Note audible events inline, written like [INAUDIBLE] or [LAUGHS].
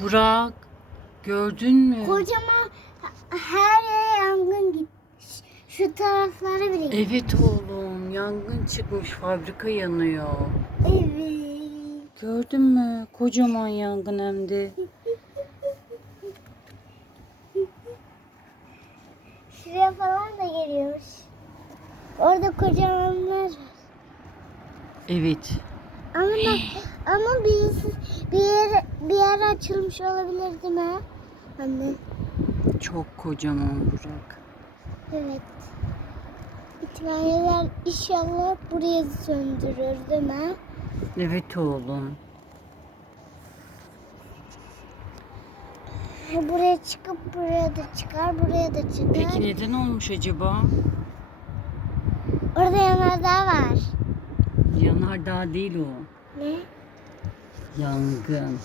Burak gördün mü? Kocaman her yere yangın gitmiş. Şu taraflara bile gitmiş. Evet oğlum yangın çıkmış fabrika yanıyor. Evet. Gördün mü? Kocaman yangın hem de. [LAUGHS] Şuraya falan da geliyormuş. Orada kocamanlar var. Evet. Ama ama birisi bir açılmış olabilir değil mi? Anne. Çok kocaman Burak. Evet. İtfaiyeler inşallah buraya söndürür değil mi? Evet oğlum. Buraya çıkıp buraya da çıkar, buraya da çıkar. Peki neden olmuş acaba? Orada yanardağ var. Yanardağ değil o. Ne? Yangın.